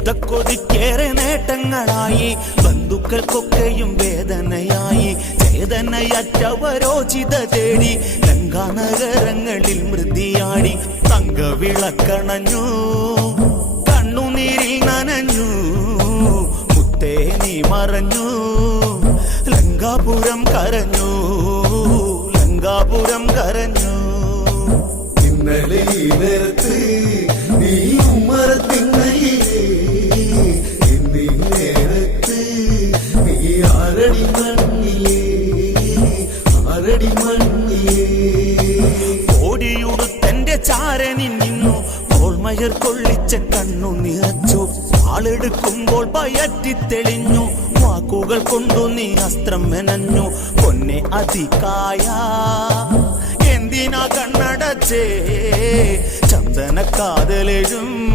യുദ്ധക്കൊതിക്കേറെ നേട്ടങ്ങളായി. ബന്ധുക്കൾക്കൊക്കെയും വേദനയായി. ചേതനയറ്റവരോചിത തേടി ലങ്കാനഗരങ്ങളിൽ മൃതിയാടി. തങ്കവിളക്കണഞ്ഞു. കണ്ണുനീരിൽ നനഞ്ഞു. മുത്തേ നീ മറഞ്ഞു. ലങ്കാപുരം കരഞ്ഞു. ലങ്കാപുരം കരഞ്ഞു. ഇന്നലെ ഈ ആരടി മണ്ണിയേ. ഓടിയുടുത്തെന്റെ ചാരനിൽ നിന്നു കോൾമയർ കൊള്ളിച്ച കണ്ണു നിറച്ചു. ആളെടുക്കുമ്പോൾ പയറ്റി തെളിഞ്ഞു. വാക്കുകൾ കൊണ്ടു നീ അസ്ത്രം മെനഞ്ഞു. പൊന്നെ അതികായ. എന്തിനാ കണ്ണടച്ചേ? ചന്ദന കാതലെഴും